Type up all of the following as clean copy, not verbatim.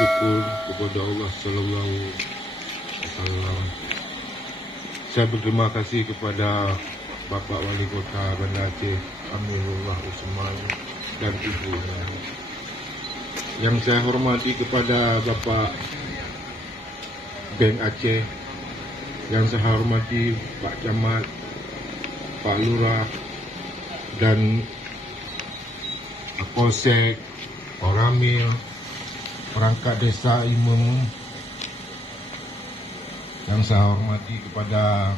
syukur kepada Allah Sallallahu Alaihi Wasallam. Saya berterima kasih kepada Bapak Wali Kota Banda Aceh Amirullah Usman dan ibunya. Yang saya hormati kepada Bapak Bank Aceh, yang saya hormati Pak Camat, Pak Lurah, dan Polsek, Oramil, perangkat desa Imung. Yang saya hormati kepada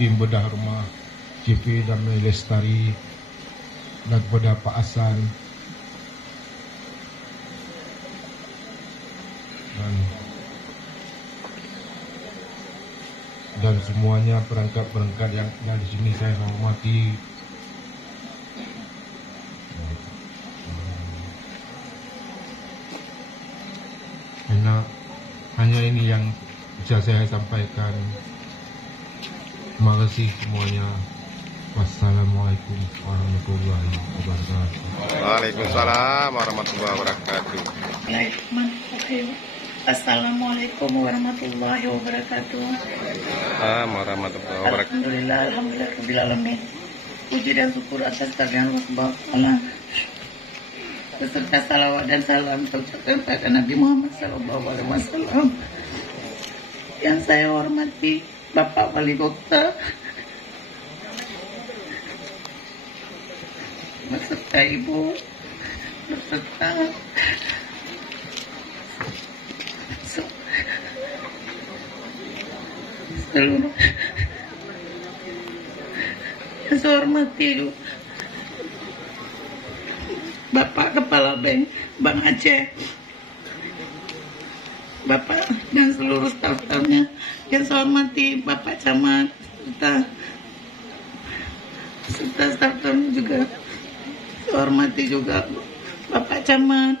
tim bedah rumah CV dan Lestari, dan kepada Pak Hasan dan semuanya perangkat-perangkat yang ada di sini saya hormati. Hanya ini yang bisa saya sampaikan. Terima kasih semuanya. Wassalamualaikum warahmatullahi wabarakatuh. Waalaikumsalam warahmatullahi wabarakatuh. Assalamualaikum warahmatullahi wabarakatuh. Warahmatullahi wabarakatuh. Alhamdulillah, alhamdulillah rabbil alamin. Puji dan syukur atas kehadiran Allah Ta'ala. Beserta salawat dan salam terucapkan pada Nabi Muhammad SAW. Yang saya hormati Bapak Wali Kota beserta Ibu, beserta seluruh yang saya hormati Bapak Kepala Bank Aceh, Bapak dan seluruh staf-stafnya. Yang saya hormati Bapak Camat serta staf-stafnya juga. Saya hormati juga Bapak Camat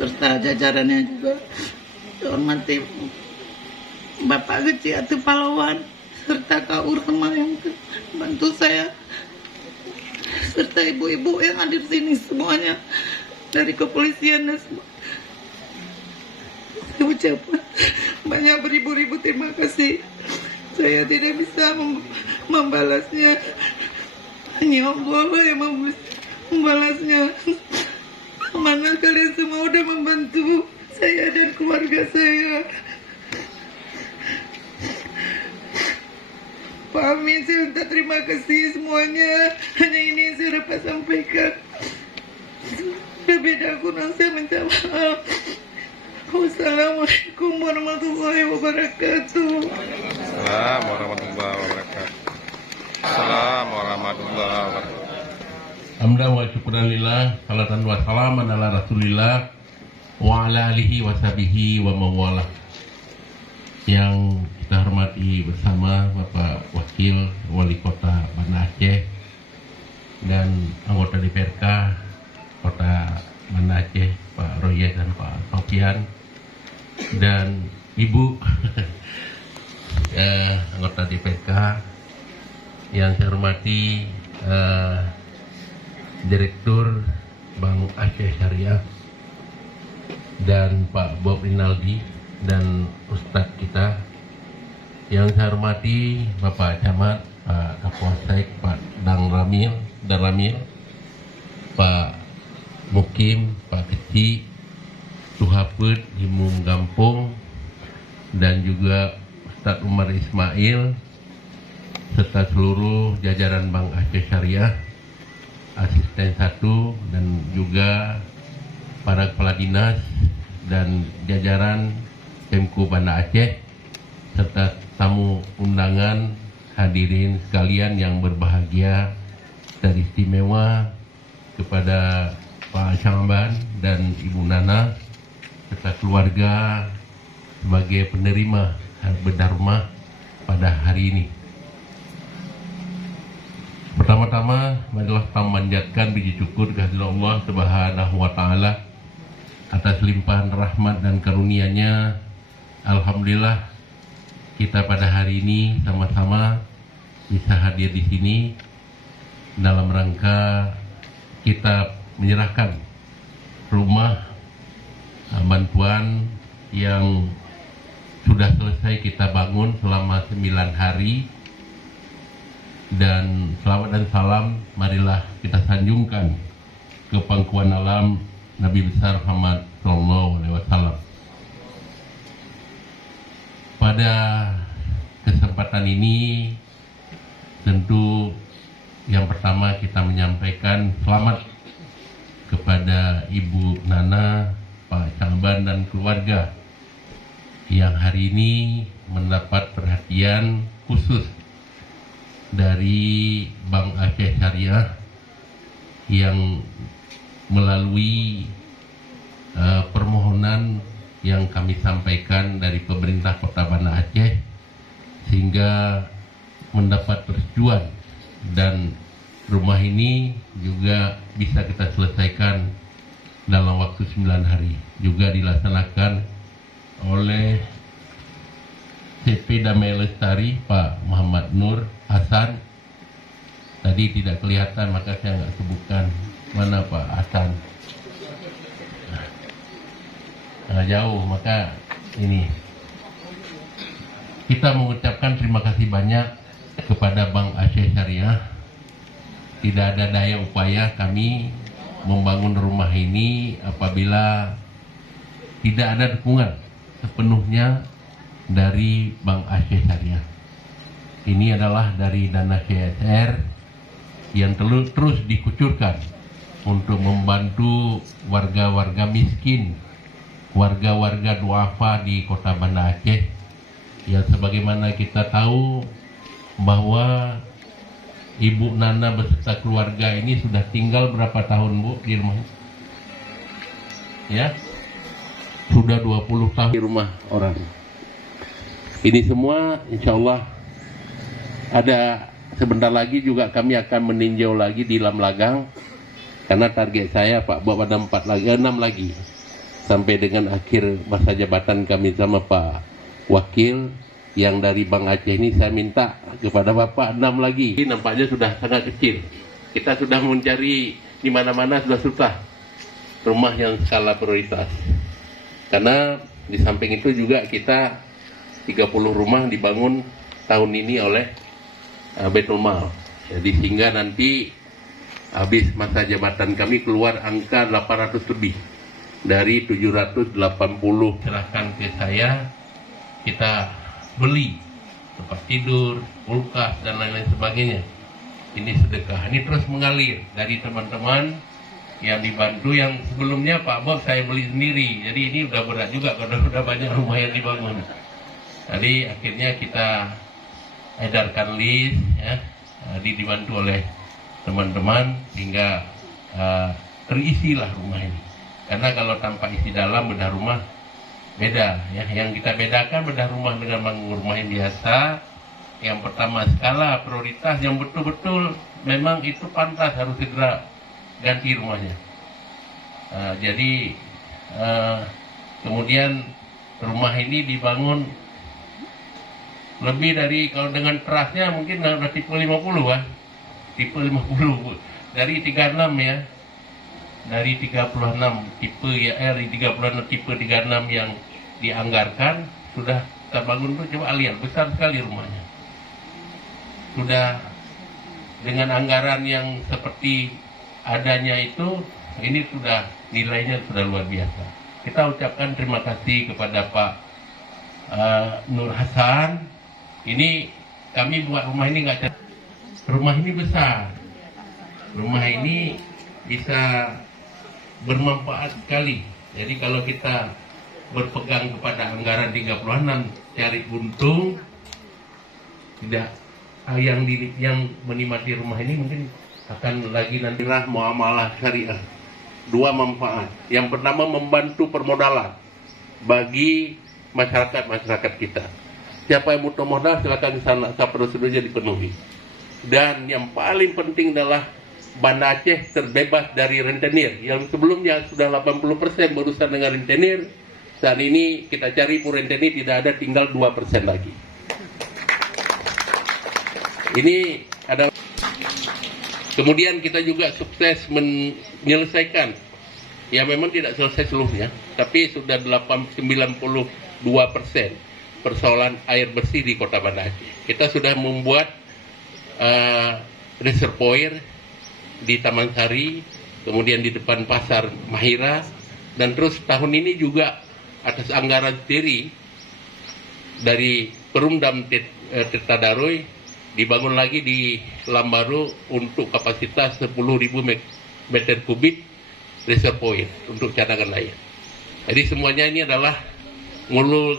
serta jajarannya juga. Saya hormati Bapak Kecil Atu Palawan serta Kak Urma yang bantu saya, serta ibu-ibu yang ada di sini semuanya dari kepolisian dan semua. Saya ucapkan banyak beribu-ribu terima kasih. Saya tidak bisa membalasnya. Hanya Allah yang membalasnya. Mana kalian semua udah membantu saya dan keluarga saya. Pak Amin, saya minta terima kasih semuanya. Hanya ini yang saya dapat sampaikan. Beda kurang saya minta maaf. Wassalamualaikum warahmatullahi wabarakatuh. Assalamualaikum warahmatullahi wabarakatuh. Assalamualaikum warahmatullahi wabarakatuh. Hamdan wa syukran lillah, salatan wa salaman ala rasulillah wa ala alihi wa sahbihi wa mawalah. Yang kita hormati bersama Bapak Wakil Wali Kota Banda Aceh dan anggota DPRK Kota Banda Aceh, Pak Royes dan Pak Sofian, dan Ibu anggota DPRK yang saya hormati Direktur Bank Aceh Syariah dan Pak Bob Rinaldi dan Ustadz kita. Yang saya hormati Bapak Camat, Pak Kapolsek, Pak Dan Ramil, Pak Mukim, Pak Keci, Tuhaput, Himung Gampung, dan juga Ustadz Umar Ismail, serta seluruh jajaran Bank Aceh Syariah, asisten 1, dan juga para kepala dinas dan jajaran Pemko Banda Aceh, serta tamu undangan, hadirin sekalian yang berbahagia dan istimewa, kepada Pak Syamban dan Ibu Nana serta keluarga sebagai penerima bedah rumah pada hari ini. Pertama-tama, marilah kita memanjatkan puji syukur kehadirat Allah Subhanahu wa Ta'ala atas limpahan rahmat dan karunia-Nya. Alhamdulillah, kita pada hari ini sama-sama bisa hadir di sini dalam rangka kita menyerahkan rumah bantuan yang sudah selesai kita bangun selama 9 hari. Dan selawat dan salam marilah kita sanjungkan ke pangkuan alam Nabi besar Muhammad SAW. Pada kesempatan ini tentu yang pertama kita menyampaikan selamat kepada Ibu Nana, Pak Caban dan keluarga yang hari ini mendapat perhatian khusus dari Bank Aceh Syariah yang melalui permohonan yang kami sampaikan dari pemerintah Kota Banda Aceh sehingga mendapat persetujuan dan rumah ini juga bisa kita selesaikan dalam waktu 9 hari. Juga dilaksanakan oleh CP Damai Lestari Pak Muhammad Nur Hasan. Tadi tidak kelihatan maka saya nggak sebutkan mana Pak Hasan. Jauh, maka ini kita mengucapkan terima kasih banyak kepada Bank Aceh Syariah. Tidak ada daya upaya kami membangun rumah ini apabila tidak ada dukungan sepenuhnya dari Bank Aceh Syariah. Ini adalah dari dana CSR yang terus dikucurkan untuk membantu warga-warga miskin, warga-warga duafa di Kota Banda Aceh, yang sebagaimana kita tahu bahwa Ibu Nana beserta keluarga ini sudah tinggal berapa tahun Bu di rumah? Ya, sudah 20 tahun di rumah orang. Ini semua insya Allah ada sebentar lagi juga kami akan meninjau lagi di Lamlagang, karena target saya Pak Bob ada 6 lagi sampai dengan akhir masa jabatan kami sama Pak Wakil yang dari Bank Aceh ini. Saya minta kepada Bapak 6 lagi. Ini nampaknya sudah sangat kecil. Kita sudah mencari di mana-mana sudah susah rumah yang skala prioritas. Karena di samping itu juga kita 30 rumah dibangun tahun ini oleh Baitul Mal. Jadi sehingga nanti habis masa jabatan kami keluar angka 800 lebih dari 780. Serahkan ke saya, kita beli tempat tidur, kulkas dan lain-lain sebagainya. Ini sedekah, ini terus mengalir dari teman-teman yang dibantu. Yang sebelumnya Pak Bob saya beli sendiri, jadi ini udah berat juga kalau udah banyak rumah yang dibangun. Jadi akhirnya kita edarkan list ya, dibantu oleh teman-teman sehingga terisilah rumah ini. Karena kalau tanpa isi dalam bedah rumah beda ya. Yang kita bedakan bedah rumah dengan bangun rumah yang biasa. Yang pertama skala prioritas yang betul-betul memang itu pantas harus segera ganti rumahnya. Jadi kemudian rumah ini dibangun lebih dari, kalau dengan terasnya mungkin udah tipe 50 kan, tipe 50 dari 36 ya. Dari 36 tipe ya, dari 36 tipe 36 yang dianggarkan sudah kita bangun tuh, coba lihat besar sekali rumahnya. Sudah dengan anggaran yang seperti adanya itu, ini sudah nilainya sudah luar biasa. Kita ucapkan terima kasih kepada Pak Nur Hasan. Ini kami buat rumah ini nggak, rumah ini besar, rumah ini bisa bermanfaat sekali. Jadi kalau kita berpegang kepada anggaran 36 cari untung, tidak yang menikmati rumah ini mungkin akan lagi nanti muamalah syariah. 2 manfaat. Yang pertama membantu permodalan bagi masyarakat kita. Siapa yang butuh modal silakan ke sana, prosedurnya dipenuhi. Dan yang paling penting adalah Banda Aceh terbebas dari rentenir. Yang sebelumnya sudah 80% berurusan dengan rentenir. Saat ini kita cari pun rentenir tidak ada, tinggal 2% lagi. Ini ada. Kemudian kita juga sukses menyelesaikan, ya memang tidak selesai seluruhnya, tapi sudah 92% persoalan air bersih di Kota Banda Aceh. Kita sudah membuat reservoir di Taman Sari, kemudian di depan pasar Mahira, dan terus tahun ini juga atas anggaran sendiri dari Perumdam Tirta Daroy dibangun lagi di Lambaru untuk kapasitas 10.000 meter kubik reservoir untuk cadangan air. Jadi semuanya ini adalah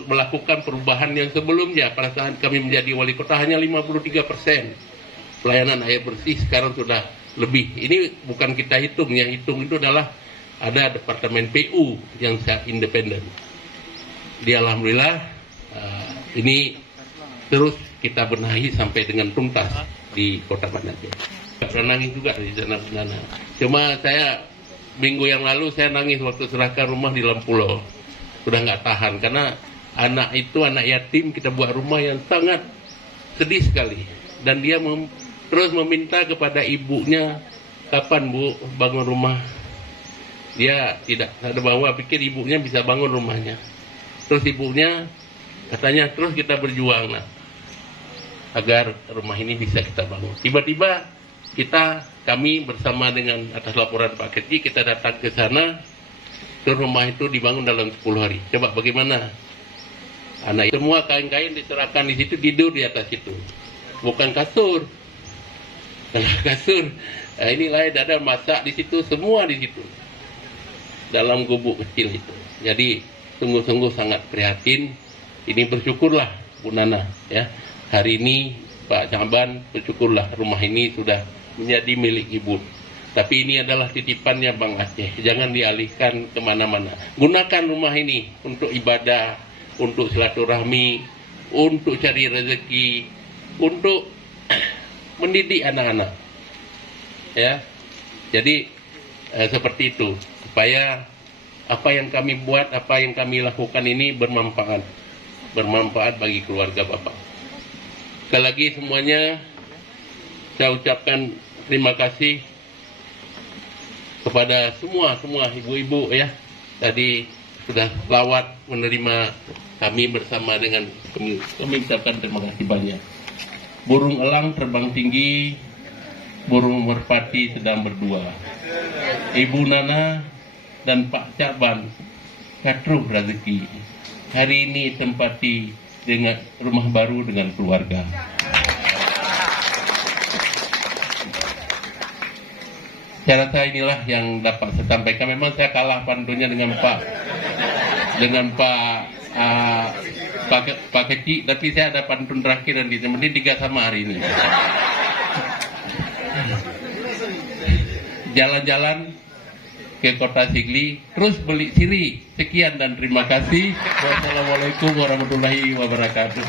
melakukan perubahan yang sebelumnya pada saat kami menjadi wali kota hanya 53% pelayanan air bersih, sekarang sudah lebih. Ini bukan kita hitung, yang hitung itu adalah ada Departemen PU yang sangat independen. Di alhamdulillah ini terus kita benahi sampai dengan tuntas di Kota Banda Aceh. Saya nangis juga di sana. Cuma saya minggu yang lalu saya nangis waktu serahkan rumah di Lampulo. Sudah nggak tahan karena anak itu anak yatim, kita buat rumah yang sangat sedih sekali, dan dia terus meminta kepada ibunya, kapan Bu bangun rumah. Dia tidak ada bahwa pikir ibunya bisa bangun rumahnya. Terus ibunya katanya terus kita berjuang agar rumah ini bisa kita bangun. Tiba-tiba kami bersama dengan atas laporan Pak Keci, kita datang ke sana. Terus rumah itu dibangun dalam 10 hari. Coba bagaimana? Anak semua kain-kain diserahkan di situ, tidur di atas itu. Bukan kasur. Kasur. Nah, ini lain, ada masak di situ, semua di situ. Dalam gubuk kecil itu. Jadi sungguh-sungguh sangat prihatin. Ini bersyukurlah Bu Nana, ya. Hari ini Pak Caban, bersyukurlah rumah ini sudah menjadi milik Ibu. Tapi ini adalah titipannya Bang Aceh. Jangan dialihkan kemana-mana. Gunakan rumah ini untuk ibadah, untuk silaturahmi, untuk cari rezeki, untuk mendidik anak-anak. Ya, jadi seperti itu. Supaya apa yang kami buat, apa yang kami lakukan ini bermanfaat bagi keluarga Bapak. Sekali lagi semuanya saya ucapkan terima kasih kepada semua ibu-ibu, ya, tadi sudah lawat menerima kami bersama dengan kami ucapkan terima kasih banyak. Burung elang terbang tinggi, burung merpati sedang berdua. Ibu Nana dan Pak Caban katruh rezeki. Hari ini tempati dengan rumah baru dengan keluarga. Saya rasa inilah yang dapat saya sampaikan. Memang saya kalah pantunnya dengan Pak Keci, tapi saya ada pantun terakhir dan mending 3 sama hari ini. Jalan-jalan ke Kota Sigli, terus beli siri. Sekian dan terima kasih. Wassalamualaikum warahmatullahi wabarakatuh.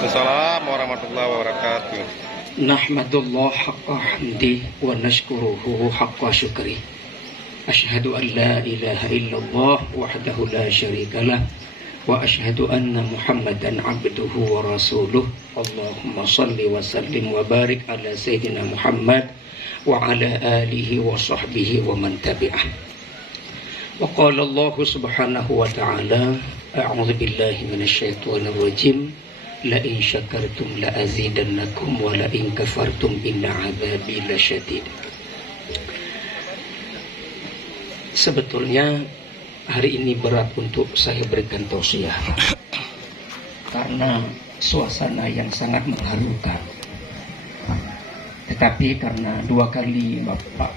Assalamualaikum warahmatullahi wabarakatuh. Nahmadullah haqqa hamdi wa nashkuruhu haqqa syukri. Ashhadu an la ilaha illallah wahdahu la syarikalah wa ashhadu anna Muhammadan abduhu wa rasuluh. Allahumma salli wa sallim wa barik ala sayyidina Muhammad wa ala alihi wa sahbihi wa man tabi'ah. Wa qala Allah subhanahu wa ta'ala, a'udzu billahi minasy syaithanir rajim. La in syakartum la azidannakum wa la in kafartum inna 'adzabi lasyadid. Sebetulnya hari ini berat untuk saya berikan tausiah karena suasana yang sangat mengharukan. Tetapi karena 2 kali Bapak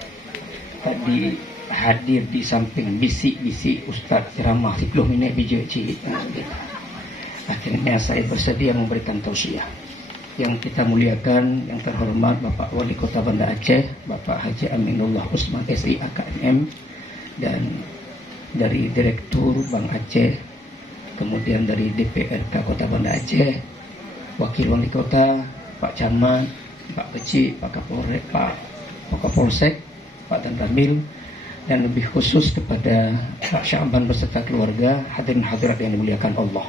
tadi hadir di samping bisik-bisik Ustaz ceramah sebelum ini bijeci, akhirnya saya bersedia memberikan tausiah. Yang kita muliakan, yang terhormat Bapak Wali Kota Banda Aceh, Bapak Haji Aminullah Usman SI AKMM, dan dari Direktur Bank Aceh, kemudian dari DPRK Kota Banda Aceh, Wakil Wali Kota, Pak Camat, Pak Keci, Pak Kapolsek, Pak Dan Ramil, dan lebih khusus kepada Pak Syaban beserta keluarga, hadirin hadirat yang dimuliakan Allah.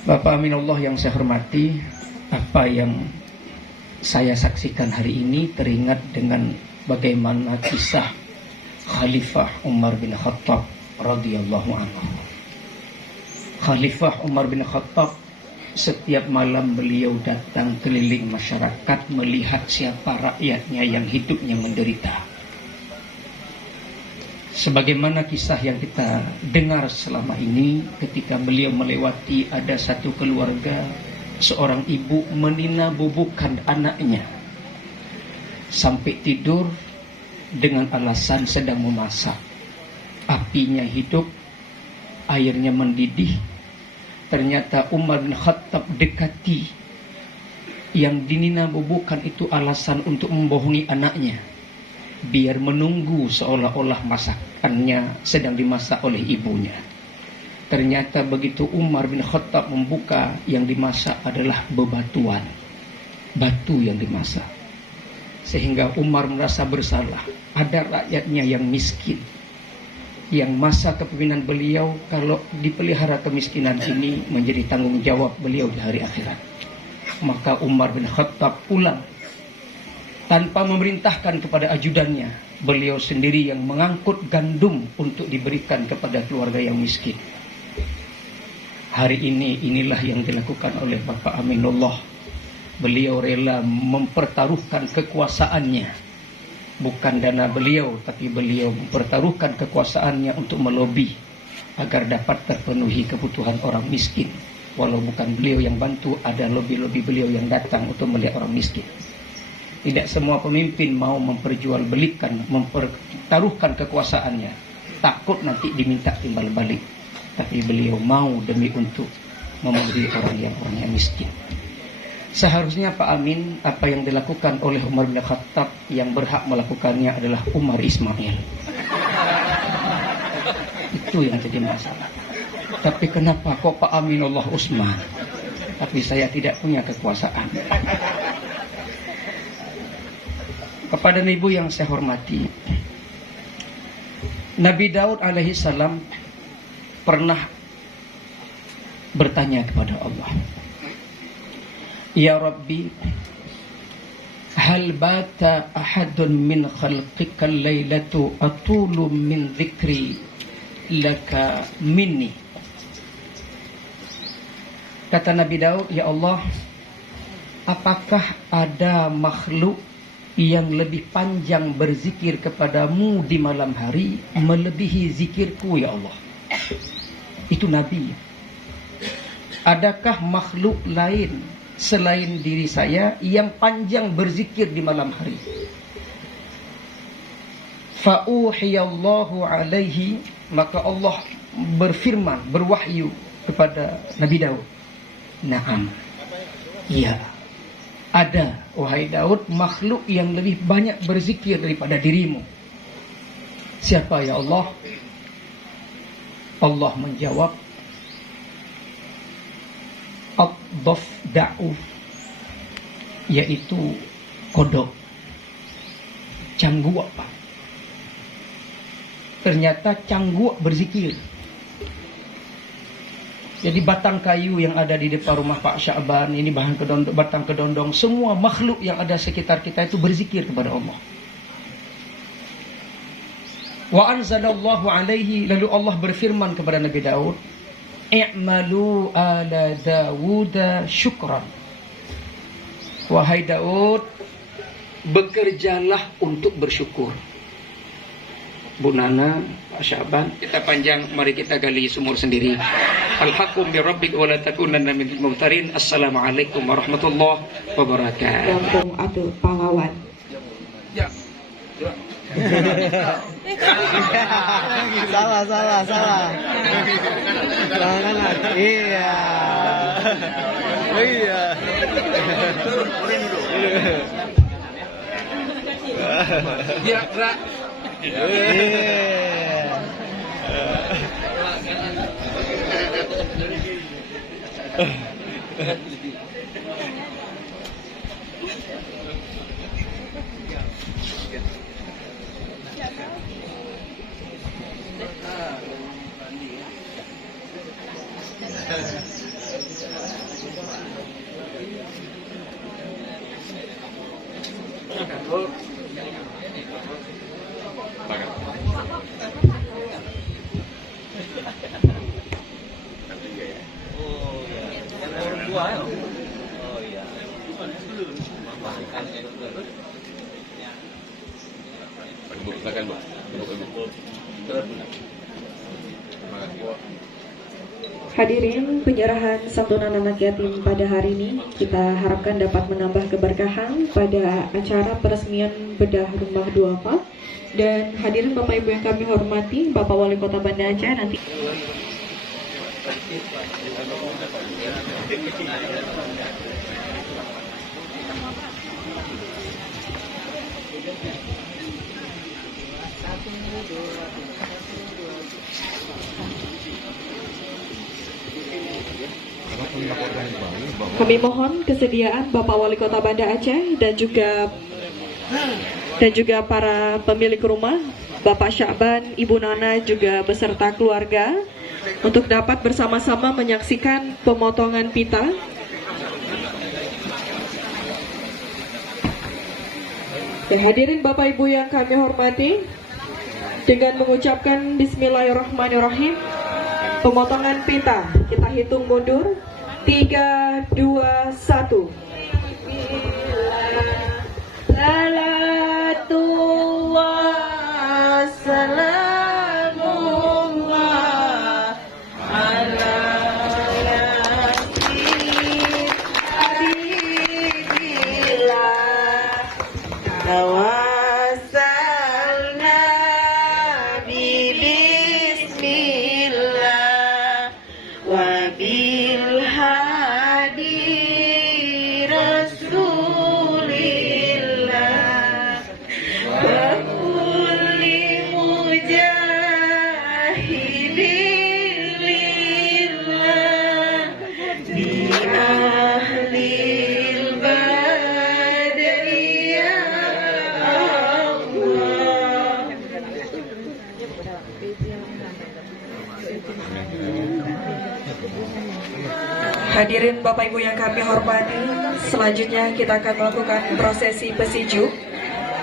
Bapak Aminullah yang saya hormati, apa yang saya saksikan hari ini teringat dengan bagaimana kisah Khalifah Umar bin Khattab radhiyallahu anhu. Khalifah Umar bin Khattab, setiap malam beliau datang keliling masyarakat melihat siapa rakyatnya yang hidupnya menderita. Sebagaimana kisah yang kita dengar selama ini, ketika beliau melewati ada satu keluarga, seorang ibu meninabobokan anaknya sampai tidur dengan alasan sedang memasak. Apinya hidup, airnya mendidih. Ternyata Umar bin Khattab dekati. Yang dininabobokan itu alasan untuk membohongi anaknya, biar menunggu seolah-olah masakannya sedang dimasak oleh ibunya. Ternyata begitu Umar bin Khattab membuka, yang dimasak adalah bebatuan, batu yang dimasak. Sehingga Umar merasa bersalah. Ada rakyatnya yang miskin, yang masa kepemimpinan beliau kalau dipelihara kemiskinan ini menjadi tanggung jawab beliau di hari akhirat. Maka Umar bin Khattab pulang tanpa memerintahkan kepada ajudannya. Beliau sendiri yang mengangkut gandum untuk diberikan kepada keluarga yang miskin. Hari ini inilah yang dilakukan oleh Bapak Aminullah. Beliau rela mempertaruhkan kekuasaannya. Bukan dana beliau, tapi beliau mempertaruhkan kekuasaannya untuk melobi agar dapat terpenuhi kebutuhan orang miskin. Walau bukan beliau yang bantu, ada lobi-lobi beliau yang datang untuk melihat orang miskin. Tidak semua pemimpin mau memperjualbelikan, mempertaruhkan kekuasaannya, takut nanti diminta timbal balik. Tapi beliau mau demi untuk memenuhi orang yang miskin. Seharusnya Pak Amin, apa yang dilakukan oleh Umar bin Khattab, yang berhak melakukannya adalah Umar Ismail. Itu yang jadi masalah. Tapi kenapa kok Pak Aminullah Usman? Tapi saya tidak punya kekuasaan. Kepada ibu yang saya hormati, Nabi Daud alaihi salam pernah bertanya kepada Allah, Ya Rabbi, hal bata ahadun min khalqika laylatu atulu min dhikri laka minni. Kata Nabi Daud, Ya Allah, apakah ada makhluk yang lebih panjang berzikir kepadamu di malam hari melebihi zikirku, Ya Allah? Itu Nabi. Adakah makhluk lain selain diri saya yang panjang berzikir di malam hari? Fa'uhiyallahu alaihi, maka Allah berfirman, berwahyu kepada Nabi Daud. Naam, ya, ada, wahai Daud, makhluk yang lebih banyak berzikir daripada dirimu. Siapa ya Allah? Allah menjawab, Ad-Daf Da'uf, yaitu kodok, cangguak Pak. Ternyata cangguak berzikir. Jadi batang kayu yang ada di depan rumah Pak Sya'ban, ini bahan kedondong, batang kedondong, semua makhluk yang ada sekitar kita itu berzikir kepada Allah. Wa anzalallahu alaihi, lalu Allah berfirman kepada Nabi Daud, I'malu ala Dawuda syukran. Wahai Daud, bekerjalah untuk bersyukur. Bu Nana, Pak Sya'ban, kita panjang, mari kita gali sumur sendiri. Al-haqqu bi rabbik wa la takunanna minal mumtarin. Assalamualaikum warahmatullahi wabarakatuh. Kampung Adu Pahlawan. Ya. Salah. Jangan. Iya. Oh iya. Ya, Ra. Hadirin, penyerahan santunan anak yatim pada hari ini kita harapkan dapat menambah keberkahan pada acara peresmian bedah rumah duafa. Dan hadirin Bapak Ibu yang kami hormati, Bapak Wali Kota Banda Aceh nanti kami mohon kesediaan Bapak Wali Kota Banda Aceh dan juga para pemilik rumah, Bapak Syakban, Ibu Nana juga beserta keluarga untuk dapat bersama-sama menyaksikan pemotongan pita. Dan hadirin Bapak Ibu yang kami hormati, dengan mengucapkan Bismillahirrahmanirrahim, pemotongan pita kita hitung mundur 3, 2, 1. Salatullah salamullah ala yasin habibillah tawassalna bi bismillah wa bil hadi rasulillah wa kulli mujahidin lillah bi ahlil badri ya Allah. Hadirin Bapak Ibu yang kami hormati, selanjutnya kita akan melakukan prosesi pesiju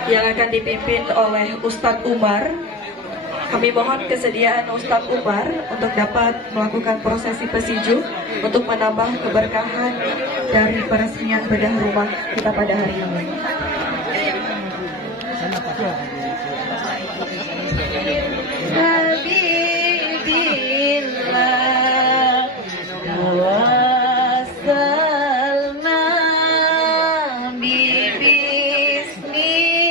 yang akan dipimpin oleh Ustadz Umar. Kami mohon kesediaan Ustadz Umar untuk dapat melakukan prosesi pesiju untuk menambah keberkahan dari peresmian bedah rumah kita pada hari ini. Habibillah wasalna bi bismillah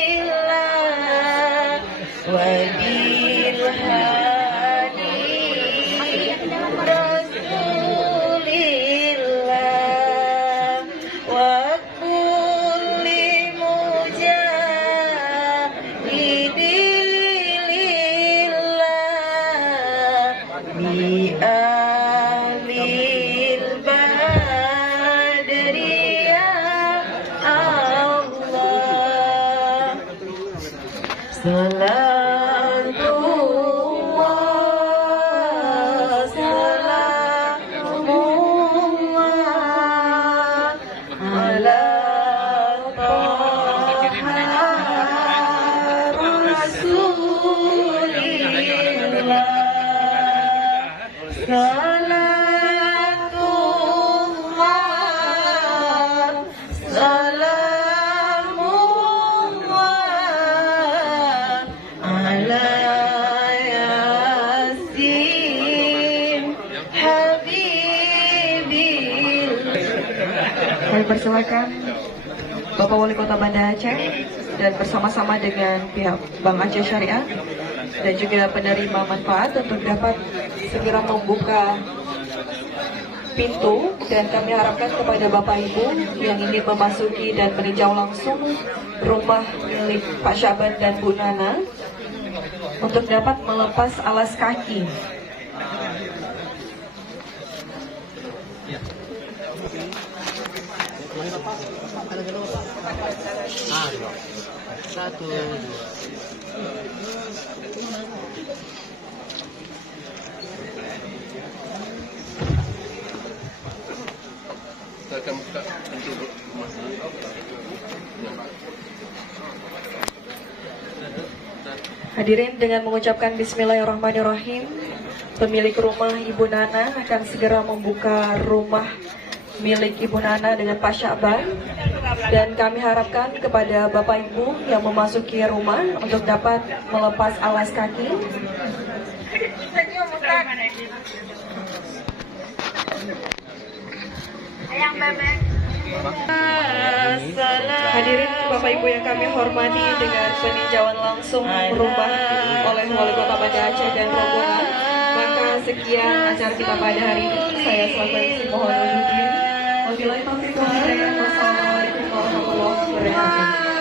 wa bil hadi rasulillah wa kulli mujahidin lillah bi ahlil badri ya Allah. Salatullah salamullah ala taha rasulillah. Salatullah salamullah ala yasin habibillah. Kami persilakan Bapak Wali Kota Banda Aceh dan bersama-sama dengan pihak Bank Aceh Syariah dan juga penerima manfaat untuk dapat segera membuka pintu, dan kami harapkan kepada Bapak Ibu yang ingin memasuki dan meninjau langsung rumah milik Pak Syakban dan Bu Nana untuk dapat melepas alas kaki. Hadirin, dengan mengucapkan Bismillahirrahmanirrahim, pemilik rumah Ibu Nana akan segera membuka rumah milik Ibu Nana dengan Pak Syakban, dan kami harapkan kepada Bapak Ibu yang memasuki rumah untuk dapat melepas alas kaki. Hadirin Bapak Ibu yang kami hormati, dengan peninjauan langsung rumah oleh Wali Kota Banda Aceh dan rombongan, maka sekian acara kita pada hari ini. Saya selalu mohon undur diri. Wabillahi taufiq wal hidayah. Wassalamualaikum warahmatullahi wabarakatuh.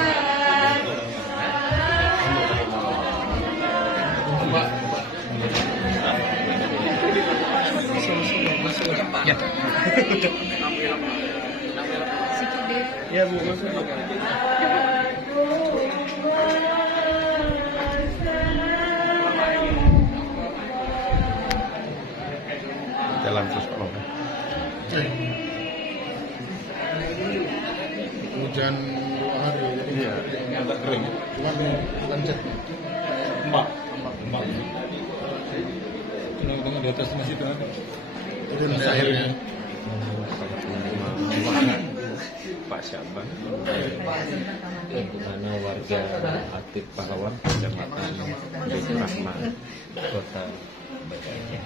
Ya Bu. Jalan terus Pak Lobe. Hujan 2 hari jadi agak kering. Cuman lancet. Mbak. Tengah di atas masih tuh. Turun airnya. Pak Syaban, di mana warga aktif Pahlawan, Kecamatan Baitur Rahman, Kota Banda Aceh.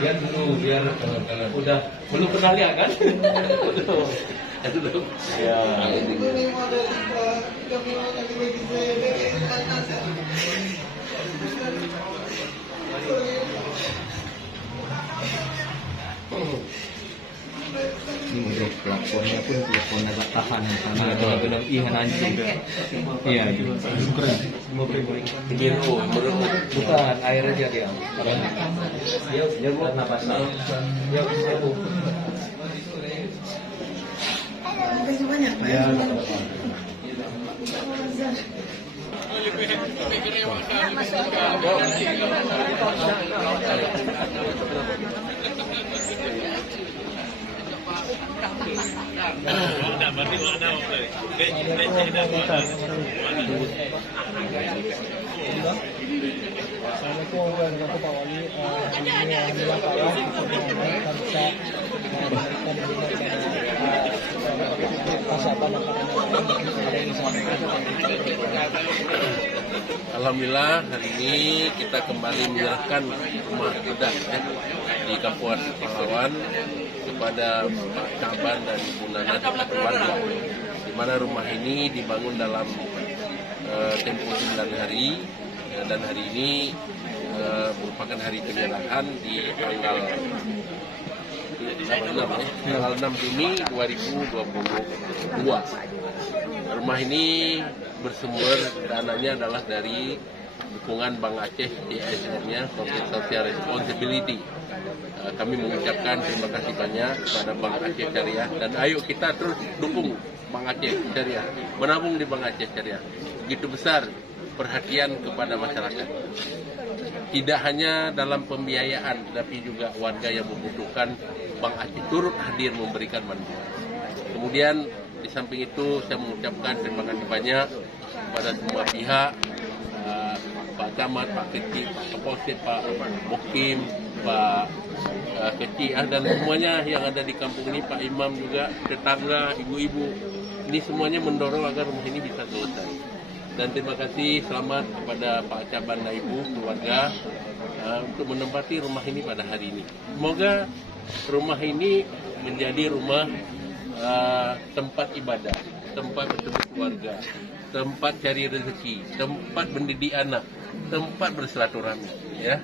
Biar dulu, biar udah belum pernah lihat kan? Belum. Ya. Ini untuk pelapornya pun telepon agak tahan karena benar-benar ihan anjing. Iya, semua kering. Biru, Bukan air aja dia. Dia buat napas. Dia Bu. Makasih banyak Pak. Ya. Assalamualaikum warahmatullahi wabarakatuh Pak Wali. Ini alhamdulillah Pak ya, kita bisa memberikan pasapan Alhamdulillah hari ini kita kembali menyerahkan rumah budak di Kapuas Pahlawan kepada Pak Caban dan Ibu Nana keluarga, di mana rumah ini dibangun dalam tempo 9 hari dan hari ini merupakan hari penyerahan di tanggal 6 Juni 2022. Rumah ini bersumber dananya adalah dari dukungan Bank Aceh CSR-nya, Social Responsibility. Kami mengucapkan terima kasih banyak kepada Bank Aceh Syariah, dan ayo kita terus dukung Bank Aceh Syariah, menabung di Bank Aceh Syariah. Begitu besar perhatian kepada masyarakat, tidak hanya dalam pembiayaan, tapi juga warga yang membutuhkan. Bank Aceh turut hadir memberikan bantuan. Kemudian di samping itu saya mengucapkan terima kasih banyak kepada semua pihak, Pak Camat, Pak Kecil, Pak Keposit, Pak Bokim, Pak Kecil, dan semuanya yang ada di kampung ini, Pak Imam juga, tetangga, ibu-ibu. Ini semuanya mendorong agar rumah ini bisa selesai. Dan terima kasih, selamat kepada Pak Caban dan Ibu, keluarga, untuk menempati rumah ini pada hari ini. Semoga rumah ini menjadi rumah tempat ibadah, tempat bertemu keluarga, tempat cari rezeki, tempat mendidik anak, tempat bersilaturahmi, ya,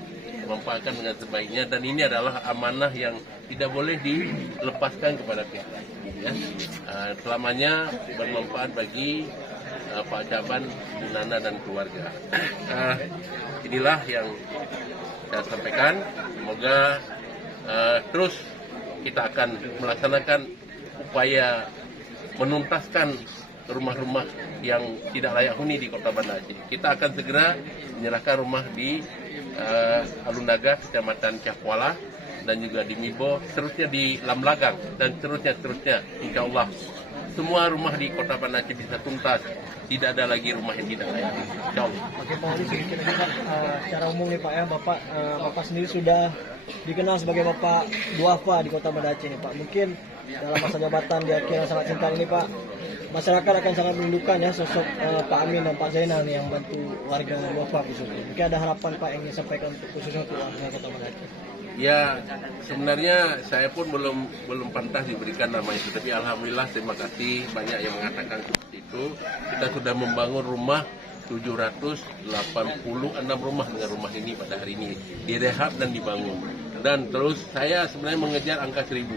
memanfaatkan dengan sebaiknya. Dan ini adalah amanah yang tidak boleh dilepaskan kepada pihak lain, ya. Selamanya bermanfaat bagi Pak Caban, Bu Nana dan keluarga. Inilah yang saya sampaikan. Semoga terus kita akan melaksanakan upaya menuntaskan rumah-rumah yang tidak layak huni di Kota Banda Aceh. Kita akan segera menyerahkan rumah di Alun-Naga, Kecamatan Cakwala, dan juga di Mibo, seterusnya di Lamlagang, dan seterusnya. Insya Allah semua rumah di Kota Banda Aceh bisa tuntas. Tidak ada lagi rumah yang tidak layak. Insya Allah. Oke Pak Wali, sedikit lagi Pak, secara umum nih Pak ya, Bapak sendiri sudah dikenal sebagai Bapak Duafa di Kota Banda Aceh nih Pak. Mungkin dalam masa jabatan di akhir yang sangat singkat ini Pak, masyarakat akan sangat merindukan ya sosok Pak Amin dan Pak Zainal nih yang bantu warga Duafa khususnya. Mungkin ada harapan Pak yang ingin disampaikan khususnya untuk warga Kota Banda Aceh. Ya, sebenarnya saya pun belum pantas diberikan nama itu, tapi alhamdulillah terima kasih banyak yang mengatakan seperti itu. Kita sudah membangun rumah 786 rumah dengan rumah ini pada hari ini, direhab dan dibangun. Dan terus saya sebenarnya mengejar angka 1000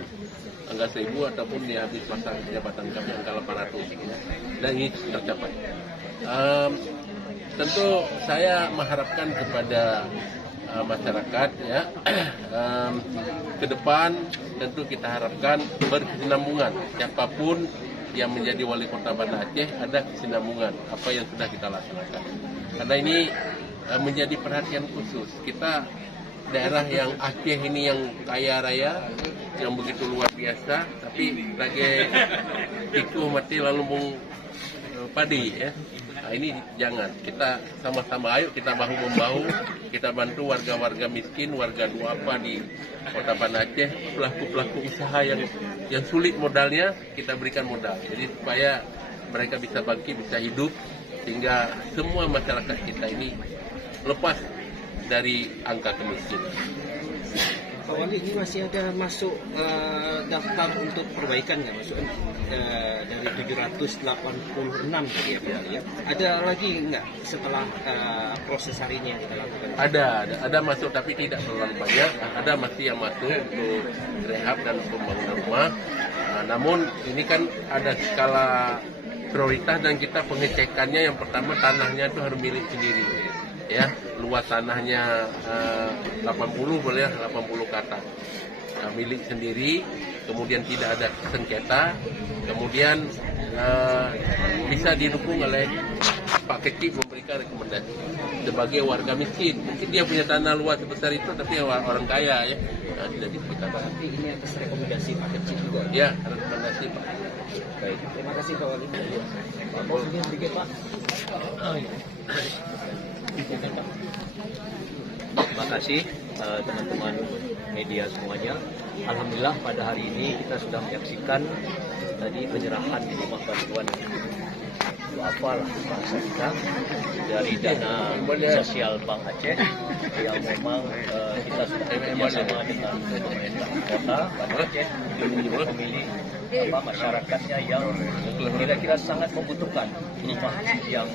ataupun di habis masa jabatan kami angka 800, dan ini tercapai. Tentu saya mengharapkan kepada masyarakat, ya, ke depan tentu kita harapkan berkesinambungan. Siapapun yang menjadi wali kota Banda Aceh ada kesinambungan apa yang sudah kita laksanakan. Karena ini menjadi perhatian khusus. Kita daerah yang Aceh ini yang kaya raya, yang begitu luar biasa, tapi lagi iku mati lalu mung padi, ya. Nah, ini jangan, kita sama-sama ayo kita bahu-membahu, kita bantu warga-warga miskin, warga duafa di Kota Banda Aceh, pelaku-pelaku usaha yang sulit modalnya, kita berikan modal. Jadi supaya mereka bisa bangkit, bisa hidup, sehingga semua masyarakat kita ini lepas dari angka kemiskinan. Pak Wali, ini masih ada masuk daftar untuk perbaikan nggak? Masuk dari 786 tadi ya Pak Wali ya. Ada lagi nggak setelah proses hari ini yang kita lakukan? Ada masuk tapi tidak terlalu banyak. Ada masih yang masuk untuk rehab dan pembangunan rumah. Namun ini kan ada skala prioritas dan kita pengecekannya yang pertama tanahnya itu harus milik sendiri. Ya, luas tanahnya 80 boleh 80 kata. Nah, milik sendiri, kemudian tidak ada sengketa, kemudian bisa didukung oleh Pak Kecik memberikan rekomendasi sebagai warga miskin. Mungkin dia punya tanah luas sebesar itu, tapi orang kaya, ya, nah, tidak bisa kita bahas. Nanti ini atas rekomendasi Pak Kecik juga. Ya, rekomendasi Pak. Baik, terima kasih Pak Wali. Pak Bos, ini sedikit Pak. Terima kasih teman-teman media semuanya. Alhamdulillah pada hari ini kita sudah menyaksikan tadi penyerahan rumah bantuan duafa lah bahasa kita dari dana sosial Bank Aceh yang memang kita sudah bekerjasama dengan pemerintah kota Banda Aceh untuk memilih masyarakatnya yang kira-kira sangat membutuhkan rumah yang